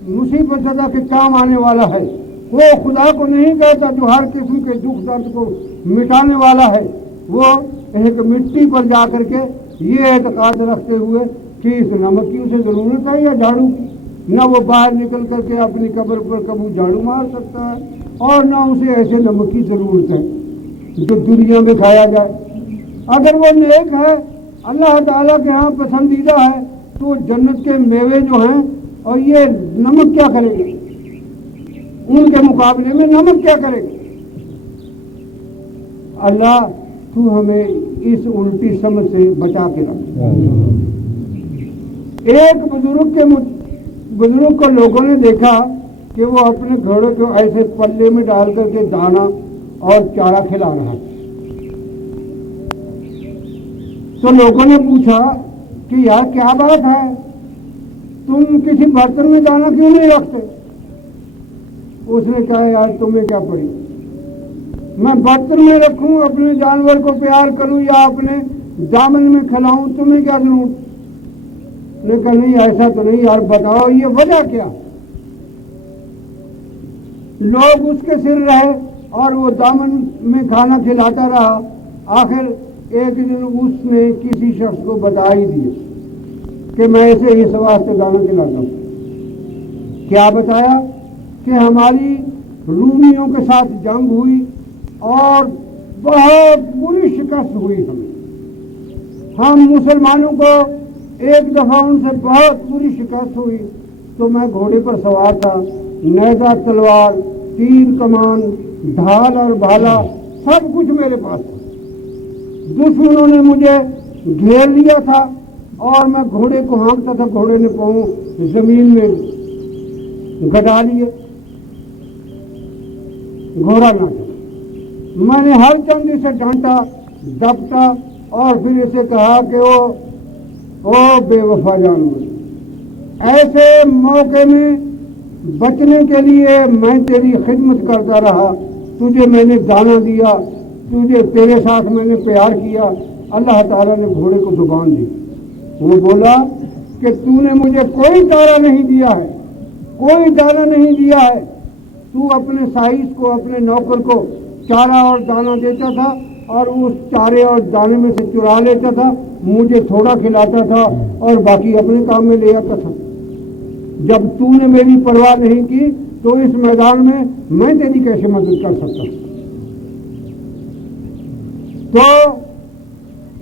مصیبت زدہ کے کام آنے والا ہے، وہ خدا کو نہیں کہتا جو ہر قسم کے دکھ درد کو مٹانے والا ہے۔ وہ ایک مٹی پر جا کر کے یہ اعتقاد رکھتے ہوئے کہ اس نمک کی اسے ضرورت ہے یا جھاڑو کی، نہ وہ باہر نکل کر کے اپنی قبر پر کبھی جھاڑو مار سکتا ہے، اور نہ اسے ایسے نمک کی ضرورت ہے جو دنیا میں کھایا جائے۔ اگر وہ نیک ہے، اللہ تعالیٰ کے ہاں پسندیدہ ہے، تو جنت کے میوے جو ہیں اور یہ نمک کیا کرے گا؟ ان کے مقابلے میں نمک کیا کرے گا؟ اللہ تو ہمیں اس الٹی سمجھ سے بچا کے رکھ۔ ایک بزرگ کو لوگوں نے دیکھا کہ وہ اپنے گھوڑے کو ایسے پلے میں ڈال کر کے دانا اور چارہ کھلا رہا، تو لوگوں نے پوچھا کہ یار کیا بات ہے، تم کسی برتن میں دانا کیوں نہیں رکھتے؟ اس نے کہا یار تمہیں کیا پڑی، میں برتن میں رکھوں، اپنے جانور کو پیار کروں یا اپنے دامن میں کھلاؤں، تمہیں کیا ضرورت؟ نے کہا نہیں ایسا تو نہیں یار، بتاؤ یہ وجہ کیا؟ لوگ اس کے سر رہے اور وہ دامن میں کھانا کھلاتا رہا۔ آخر ایک دن اس نے کسی شخص کو بتا ہی دیا کہ میں اسے اس واسطے دانا کھلاتا ہوں۔ کیا بتایا؟ کہ ہماری رومیوں کے ساتھ جنگ ہوئی اور بہت بری شکست ہوئی ہم مسلمانوں کو ایک دفعہ ان سے بہت بری شکست ہوئی، تو میں گھوڑے پر سوار تھا، نیزہ تلوار تیر کمان ڈھال اور بھالا سب کچھ میرے پاس تھا۔ دشمنوں نے مجھے گھیر لیا تھا اور میں گھوڑے کو ہانکتا تھا، گھوڑے نے پاؤں زمین میں گڑا لیے، گھوڑا نہ تھا۔ میں نے ہر چند اسے ڈانٹا ڈپٹا اور پھر اسے کہا کہ او بے وفا جانور، ایسے موقع میں بچنے کے لیے میں تیری خدمت کرتا رہا، تجھے میں نے دانا دیا، تیرے ساتھ میں نے پیار کیا۔ اللہ تعالیٰ نے گھوڑے کو زبان دی، وہ بولا کہ تو نے مجھے کوئی دانہ نہیں دیا ہے، کوئی دانہ نہیں دیا ہے، تو اپنے سائز کو اپنے نوکر کو چارہ اور دانہ دیتا تھا اور اس چارے اور دانے میں سے چرا لیتا تھا، مجھے تھوڑا کھلاتا تھا اور باقی اپنے کام میں لے آتا تھا۔ جب تو نے میری پرواہ نہیں کی تو اس میدان میں تیری کیسے مدد کر سکتا؟ تو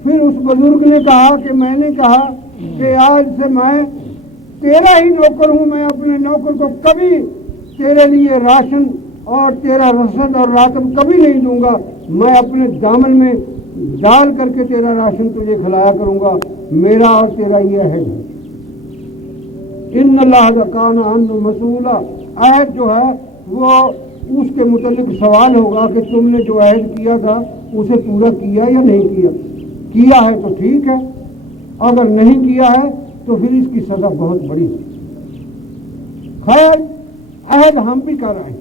پھر اس بزرگ نے کہا کہ میں نے کہا کہ آج سے میں تیرا ہی نوکر ہوں، میں اپنے نوکر کو کبھی تیرے لیے راشن اور تیرا رسد اور راتب کبھی نہیں دوں گا، میں اپنے دامن میں ڈال کر کے تیرا راشن تجھے کھلایا کروں گا، میرا اور تیرا یہ عہد ہے۔ ان اللہ کان عنہ مسئولا، عہد جو ہے وہ اس کے متعلق سوال ہوگا کہ تم نے جو عہد کیا تھا اسے پورا کیا یا نہیں کیا ہے تو ٹھیک ہے، اگر نہیں کیا ہے تو پھر اس کی سزا بہت بڑی ہے۔ خیر عہد ہم بھی کر رہے ہیں۔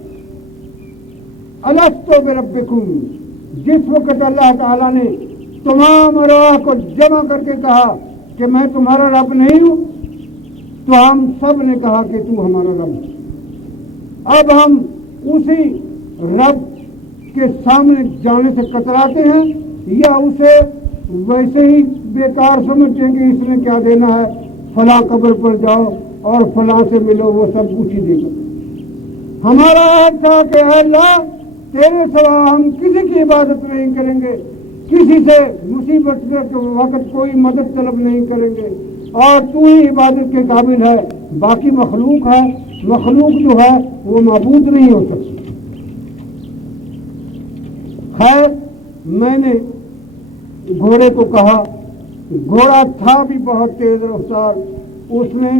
الستو بربکم، جس وقت اللہ تعالیٰ نے تمام ارواح کو جمع کر کے کہا کہ میں تمہارا رب نہیں ہوں، تو ہم سب نے کہا کہ تو ہمارا رب ہے۔ اب ہم اسی رب کے سامنے جانے سے کتراتے ہیں یا اسے ویسے ہی بیکار سمجھتے ہیں کہ اس نے کیا دینا ہے، فلاں قبر پر جاؤ اور فلاں سے ملو، وہ سب کچھ ہی دے گا۔ ہمارا عہد تھا کہ اے اللہ تیرے سوا ہم کسی کی عبادت نہیں کریں گے، کسی سے مصیبت کے وقت کوئی مدد طلب نہیں کریں گے، اور تو ہی عبادت کے قابل ہے، باقی مخلوق ہے، مخلوق جو ہے وہ معبود نہیں ہو سکتی۔ خیر میں نے گھوڑے کو کہا، گھوڑا تھا بھی بہت تیز رفتار، اس نے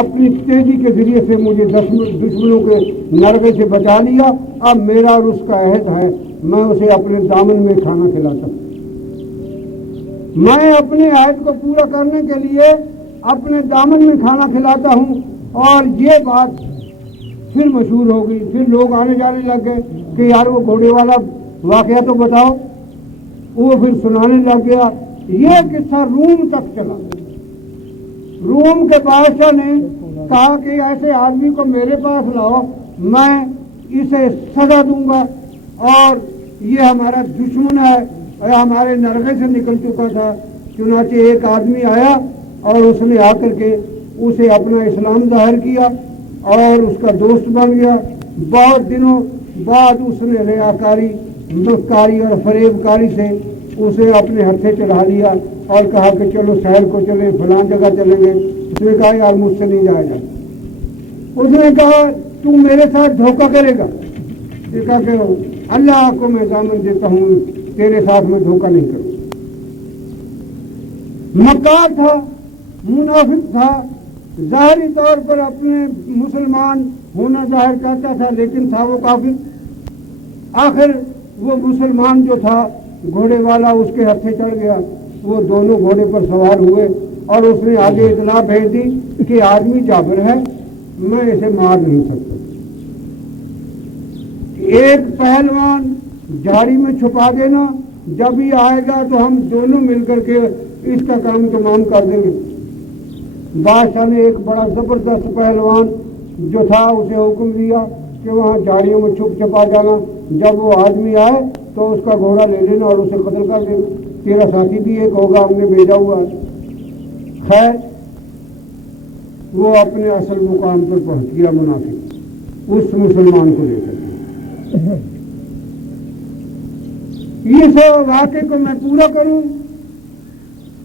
اپنی تیزی کے ذریعے سے مجھے دشمنوں کے نرغے سے بچا لیا۔ اب میرا اور اس کا عہد ہے، میں اسے اپنے دامن میں کھانا کھلاتا ہوں۔ میں اپنے عہد کو پورا کرنے کے لیے اپنے دامن میں کھانا کھلاتا ہوں، اور یہ بات پھر مشہور ہو گئی، پھر لوگ آنے جانے لگ گئے کہ یار وہ گھوڑے والا واقعہ تو بتاؤ۔ وہ پھر سنانے لگ گیا۔ یہ قصہ روم تک چلا۔ روم کے بادشاہ نے کہا کہ ایسے آدمی کو میرے پاس لاؤ، میں اسے سزا دوں گا، اور یہ ہمارا دشمن ہے، ہمارے نرغے سے نکل چکا تھا۔ چنانچہ ایک آدمی آیا اور اس نے آ کر کے اسے اپنا اسلام ظاہر کیا اور اس کا دوست بن گیا۔ بہت دنوں بعد اس نے ریاکاری، مکاری اور فریب کاری سے اسے اپنے ہتھے چڑھا لیا اور کہا کہ چلو شہر کو چلیں، فلاں جگہ چلیں گے۔ اس نے کہا یار مجھ سے نہیں جایا جائے۔ اس نے کہا تو میرے ساتھ دھوکہ کرے گا؟ یہ کہا کہ اللہ کو میں ضامن دیتا ہوں تیرے ساتھ میں دھوکہ نہیں کروں۔ مکار تھا، منافق تھا، ظاہری طور پر اپنے مسلمان ہونا ظاہر کرتا تھا لیکن تھا وہ کافر۔ آخر وہ مسلمان جو تھا گھوڑے والا اس کے ہتھے چڑھ گیا، وہ دونوں گھوڑے پر سوار ہوئے اور اس نے آگے اطلاع بھیج دی کہ آدمی جابر ہے، میں اسے مار نہیں سکتا۔ ایک پہلوان جھاڑی میں چھپا دینا، جب ہی آئے گا تو ہم دونوں مل کر کے اس کا کام تمام کر دیں گے۔ بادشاہ نے ایک بڑا زبردست پہلوان جو تھا اسے حکم دیا کہ وہاں جھاڑیوں میں چھپ چھپا جانا، جب وہ آدمی آئے تو اس کا گھوڑا لے لینا اور اسے قتل کر دینا، تیرا ساتھی بھی ایک ہوگا، ہم نے بھیجا ہوا ہے۔ خیر وہ اپنے اصل مقام پر پہنچ گیا منافق اس مسلمان کو لے کر۔ اس واقعے کو میں پورا کروں،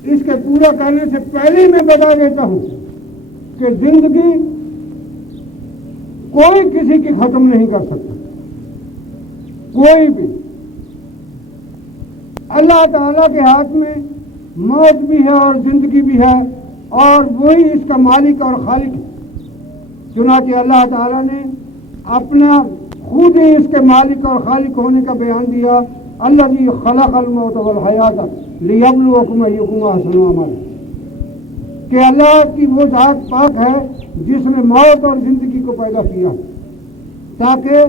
اس کے پورا کرنے سے پہلے میں بتا دیتا ہوں کہ زندگی کوئی کسی کی ختم نہیں کر سکتا، کوئی بھی۔ اللہ تعالیٰ کے ہاتھ میں موت بھی ہے اور زندگی بھی ہے، اور وہی اس کا مالک اور خالق ہے۔ چنانچہ اللہ تعالیٰ نے اپنا خود ہی اس کے مالک اور خالق ہونے کا بیان دیا، الذی خلق الموت والحیات لیبلوکم ایکم احسن عملا، کہ اللہ کی وہ ذات پاک ہے جس نے موت اور زندگی کو پیدا کیا تاکہ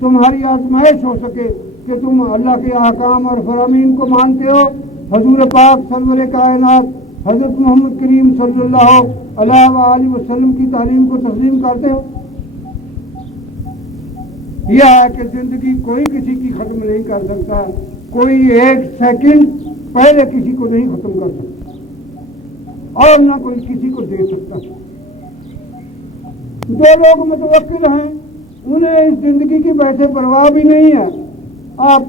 تمہاری آزمائش ہو سکے کہ تم اللہ کے احکام اور فرامین کو مانتے ہو، حضور پاک سرور کائنات حضرت محمد کریم صلی اللہ علیہ وآلہ وسلم کی تعلیم کو تسلیم کرتے ہو۔ یہ ہے کہ زندگی کوئی کسی کی ختم نہیں کر سکتا، کوئی ایک سیکنڈ پہلے کسی کو نہیں ختم کر سکتا اور نہ کوئی کسی کو دے سکتا۔ جو لوگ متوکل ہیں انہیں اس زندگی کی ویسے پرواہ بھی نہیں ہے۔ آپ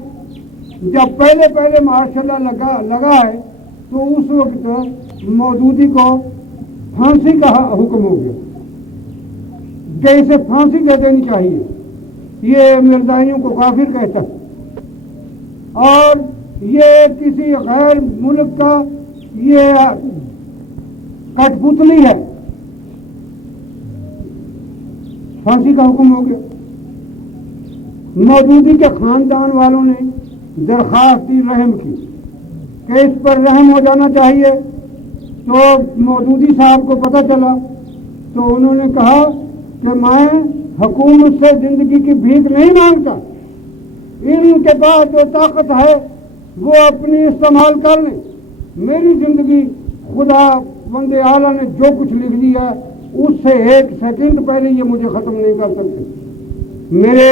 جب پہلے ماشاء اللہ لگا ہے تو اس وقت مودودی کو پھانسی کا حکم ہو گیا کہ اسے پھانسی دے دینی چاہیے، یہ مرزائیوں کو کافر کہتا ہے اور یہ کسی غیر ملک کا یہ کٹ پتلی ہے۔ پھانسی کا حکم ہو گیا۔ مودودی کے خاندان والوں نے درخواست دی رحم کی کہ اس پر رحم ہو جانا چاہیے، تو مودودی صاحب کو پتہ چلا تو انہوں نے کہا کہ میں حکومت سے زندگی کی بھیک نہیں مانگتا، ان کے پاس جو طاقت ہے وہ اپنی استعمال کر لیں، میری زندگی خدا بند اعلیٰ نے جو کچھ لکھ دیا ہے اس سے ایک سیکنڈ پہلے یہ مجھے ختم نہیں کر سکتے۔ میرے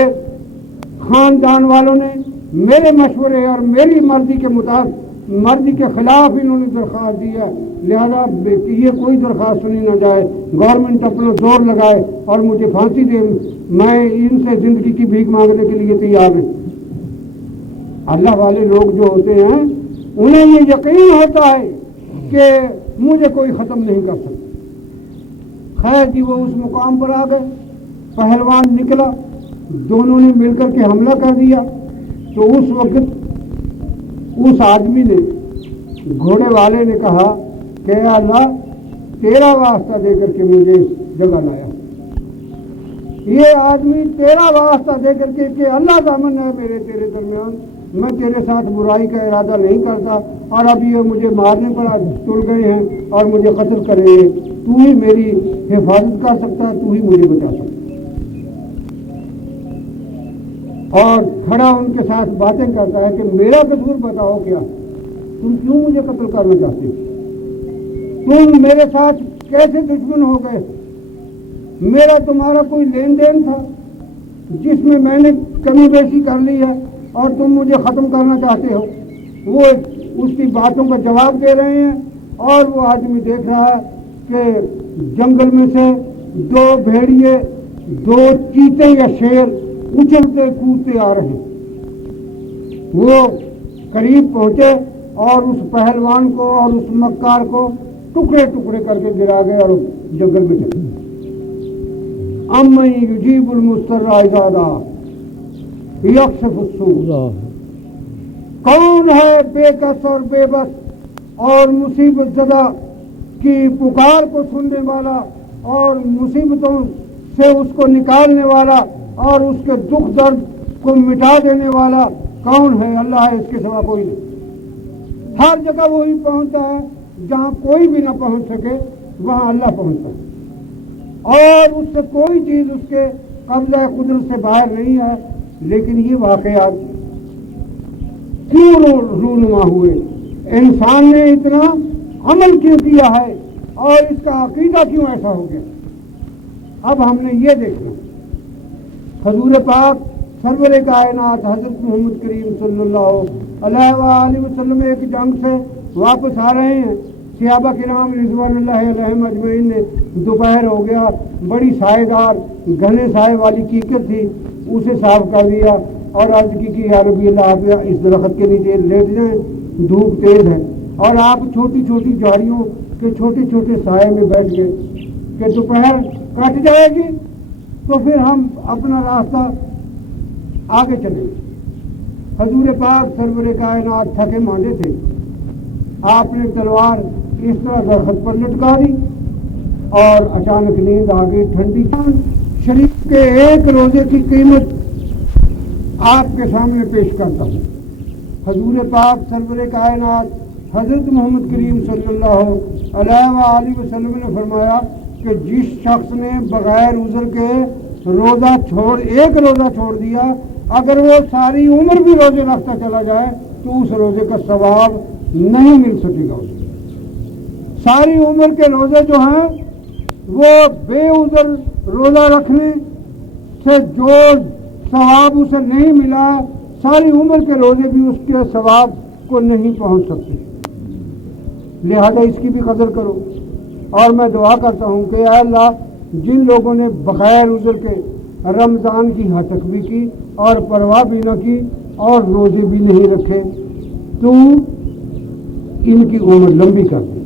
خاندان والوں نے میرے مشورے اور میری مرضی کے مطابق مرضی کے خلاف انہوں نے درخواست دی ہے، لہذا یہ کوئی درخواست سنی نہ جائے، گورنمنٹ اپنا زور لگائے اور مجھے پھانسی دے، میں ان سے زندگی کی بھیک مانگنے کے لیے تیار ہوں۔ اللہ والے لوگ جو ہوتے ہیں انہیں یہ یقین ہوتا ہے کہ مجھے کوئی ختم نہیں کر سکتا۔ خیر جی وہ اس مقام پر آ گئے، پہلوان نکلا، دونوں نے مل کر کے حملہ کر دیا، تو اس وقت اس آدمی نے، گھوڑے والے نے کہا کہ اللہ تیرا واسطہ دے کر کے مجھے اس جگہ لایا، یہ آدمی تیرا واسطہ دے کر کے کہ اللہ ضامن ہے میرے تیرے درمیان، میں تیرے ساتھ برائی کا ارادہ نہیں کرتا، اور اب یہ مجھے مارنے پر تل گئے ہیں اور مجھے قتل کریں گے، تو ہی میری حفاظت کر سکتا ہے، تو ہی مجھے بچا سکتا۔ اور کھڑا ان کے ساتھ باتیں کرتا ہے کہ میرا قصور بتاؤ کیا، تم کیوں مجھے قتل کرنا چاہتے ہو، تم میرے ساتھ کیسے دشمن ہو گئے، میرا تمہارا کوئی لین دین تھا جس میں نے کمی بیشی کر لی ہے اور تم مجھے ختم کرنا چاہتے ہو۔ وہ اس کی باتوں کا جواب دے رہے ہیں اور وہ آدمی دیکھ رہا ہے کہ جنگل میں سے 2 بھیڑیے 2 چیتے یا شیر اچھلتے کودتے آ رہے ہیں۔ وہ قریب پہنچے اور اس پہلوان کو اور اس مکار کو ٹکڑے ٹکڑے کر کے گرا گئے اور جنگل میں چلے۔ امن یجیب المضطر اذا دعا یکشف السوء، کون ہے بے کس اور بے بس اور مصیبت زدہ کی پکار کو سننے والا اور مصیبتوں سے اس کو نکالنے والا اور اس کے دکھ درد کو مٹا دینے والا کون ہے؟ اللہ ہے، اس کے سوا کوئی نہیں۔ ہر جگہ وہی پہنچتا ہے، جہاں کوئی بھی نہ پہنچ سکے وہاں اللہ پہنچتا ہے، اور اس سے کوئی چیز اس کے قبضہ قدرت سے باہر نہیں ہے۔ لیکن یہ واقعات کیوں رونما ہوئے؟ انسان نے اتنا عمل کیوں کیا ہے اور اس کا عقیدہ کیوں ایسا ہو گیا؟ اب ہم نے یہ دیکھنا، حضور پاک سرور کائنات حضرت محمد کریم صلی اللہ علیہ وآلہ وسلم ایک جنگ سے واپس آ رہے ہیں۔ صحابہ کرام رضوان اللہ علیہم اجمعین نے دوپہر ہو گیا، بڑی سائے دار گھنے سائے والی کیکر تھی، اسے صاف کر دیا اور عرض کی کہ یا ربی اللہ آپ اس درخت کے نیچے لیٹ جائیں، دھوپ تیز ہے، اور آپ چھوٹی چھوٹی جھاڑیوں کے چھوٹے چھوٹے سائے میں بیٹھ گئے کہ دوپہر کٹ جائے گی تو پھر ہم اپنا راستہ آگے چلیں گے۔ حضور پاک سرور کائنات تھکے ماندے تھے، آپ نے تلوار اس طرح درخت پر لٹکا دی اور اچانک نیند آ گئی ٹھنڈی۔ شریف کے ایک روزے کی قیمت آپ کے سامنے پیش کرتا ہوں۔ حضور پاک سرور کائنات حضرت محمد کریم صلی اللہ علیہ وآلہ وسلم نے فرمایا کہ جس شخص نے بغیر عذر کے ایک روزہ چھوڑ دیا، اگر وہ ساری عمر بھی روزے رکھتا چلا جائے تو اس روزے کا ثواب نہیں مل سکے گا اسے۔ ساری عمر کے روزے جو ہیں وہ بے عذر روزہ رکھنے سے جو ثواب اسے نہیں ملا، ساری عمر کے روزے بھی اس کے ثواب کو نہیں پہنچ سکتے۔ لہذا اس کی بھی قدر کرو، اور میں دعا کرتا ہوں کہ اے اللہ، جن لوگوں نے بغیر عذر کے رمضان کی ہتک بھی کی اور پرواہ بھی نہ کی اور روزے بھی نہیں رکھے، تو ان کی عمر لمبی کر دے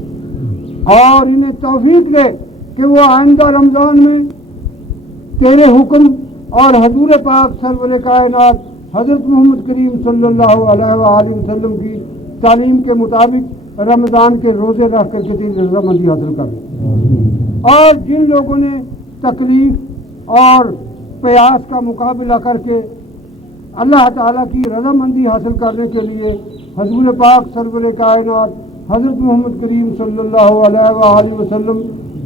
اور انہیں توفیق دے کہ وہ آئندہ رمضان میں تیرے حکم اور حضور پاک سرور کائنات حضرت محمد کریم صلی اللہ علیہ وآلہ وسلم کی تعلیم کے مطابق رمضان کے روزے رکھ کر کے تیری رضامندی حاصل کر دے۔ اور جن لوگوں نے تکلیف اور پیاس کا مقابلہ کر کے اللہ تعالیٰ کی رضامندی حاصل کرنے کے لیے حضور پاک سرور کائنات حضرت محمد کریم صلی اللہ علیہ وآلہ وسلم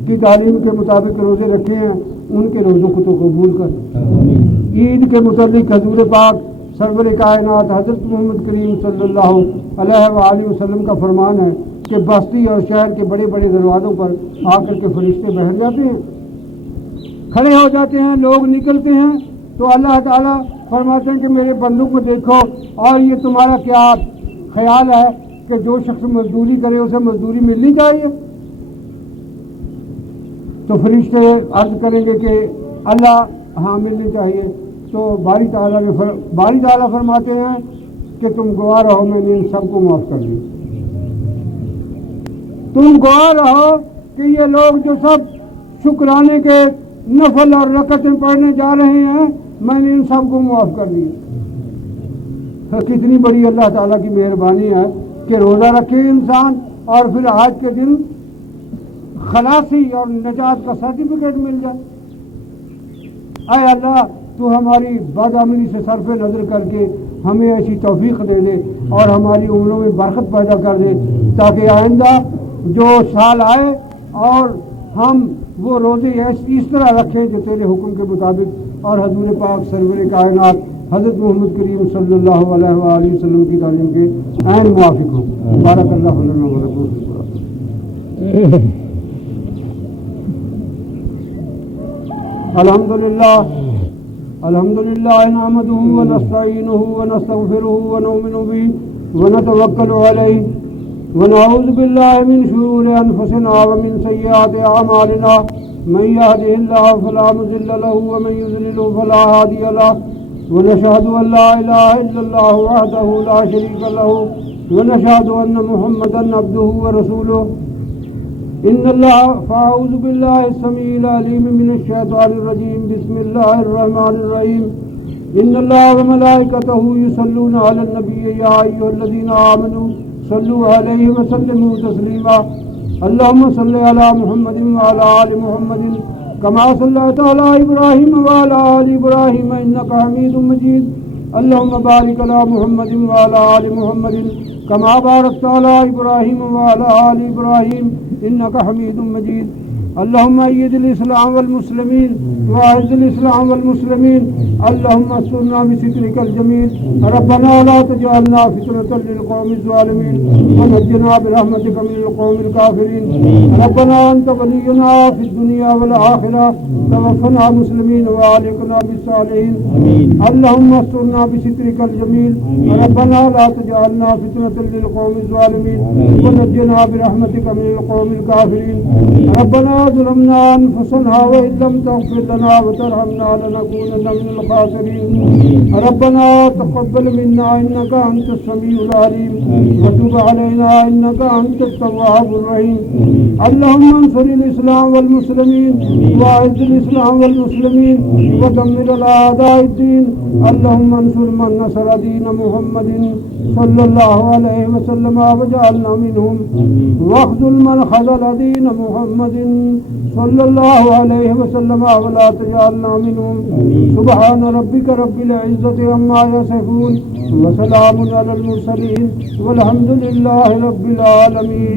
کی تعلیم کے مطابق روزے رکھے ہیں، ان کے روزوں کو تو قبول کر۔ عید کے متعلق حضور پاک سرور کائنات حضرت محمد کریم صلی اللہ علیہ وآلہ وسلم کا فرمان ہے کہ بستی اور شہر کے بڑے بڑے دروازوں پر آ کر کے فرشتے بیٹھ جاتے ہیں، کھڑے ہو جاتے ہیں، لوگ نکلتے ہیں تو اللہ تعالیٰ فرماتے ہیں کہ میرے بندوں کو دیکھو اور یہ تمہارا کیا خیال ہے کہ جو شخص مزدوری کرے اسے مزدوری ملنی چاہیے؟ تو فرشتے عرض کریں گے کہ اللہ ہاں ملنی چاہیے۔ تو باری تعالیٰ فرماتے ہیں کہ تم گواہ رہو، میں نے ان سب کو معاف کر دیا۔ تم گواہ رہو کہ یہ لوگ جو سب شکرانے کے نفل اور رکعتیں پڑھنے جا رہے ہیں، میں نے ان سب کو معاف کر دیا۔ کتنی بڑی اللہ تعالیٰ کی مہربانی ہے کہ روزہ رکھے انسان اور پھر آج کے دن خلاصی اور نجات کا سرٹیفکیٹ مل جائے۔ اے اللہ، تو ہماری بدعملی سے صرف نظر کر کے ہمیں ایسی توفیق دے دے اور ہماری عمروں میں برکت پیدا کر دے، تاکہ آئندہ جو سال آئے اور ہم وہ روزے اس طرح رکھیں جو تیرے حکم کے مطابق اور حضور پاک سرور کائنات حضرت محمد کریم صلی اللہ علیہ وآلہ وسلم کی تعلیم کے عین موافق ہوں۔ بارک اللہ لنا و لکم فی القرآن۔ الحمدللہ نحمدہ ونستعینہ ونستغفرہ ونؤمن بہ ونتوکل علیہ ونعوذ بالله من شرور أنفسنا ومن سيئات أعمالنا من يهده الله فلا مضل له ومن يضلل فلا هادي له ونشهد أن لا إله إلا الله وحده لا شريك له ونشهد أن محمدا عبده ورسوله فأعوذ بالله السميع العليم من الشيطان الرجيم بسم الله الرحمن الرحيم إن الله وملائكته يصلون على النبي يا أيها الذين آمنوا صلوا عليه وسلموا تسليما اللهم صل على محمد وعلى آل محمد كما صليت على إبراهيم وعلى آل إبراهيم إنك حميد مجيد اللهم بارك على محمد وعلى آل محمد كما باركت على إبراهيم وعلى آل إبراهيم إنك حميد مجيد اللهم أيد الإسلام والمسلمين وأعز الإسلام والمسلمين اللهم استرنا بسترك الجميل ربنا لا تجعلنا فتنة للقوم الظالمين ونجنا برحمتك من القوم الكافرين ربنا أنت ولينا في الدنيا والآخرة توفنا مسلمين وألحقنا بالصالحين اللهم استرنا بسترك الجميل ربنا لا تجعلنا فتنة للقوم الظالمين ونجنا برحمتك من القوم الكافرين ربنا ظلمنا أنفسنا وإن لم تغفر لنا وترحمنا لنكونن من الخاسرين ربنا تقبل منا إنك أنت السميع العليم وتب علينا إنك أنت التواب الرحيم اللهم انصر الإسلام والمسلمين وأعز الإسلام والمسلمين ودمر الأعداء الدين اللهم انصر من نصر دين محمد صلى الله عليه وسلم واجعلنا منهم واخذل من خذل دين محمد صلى الله عليه وسلم ولا تجعلنا منهم سبحان ربك رب العزة عما يصفون وسلام على المرسلين والحمد لله رب العالمين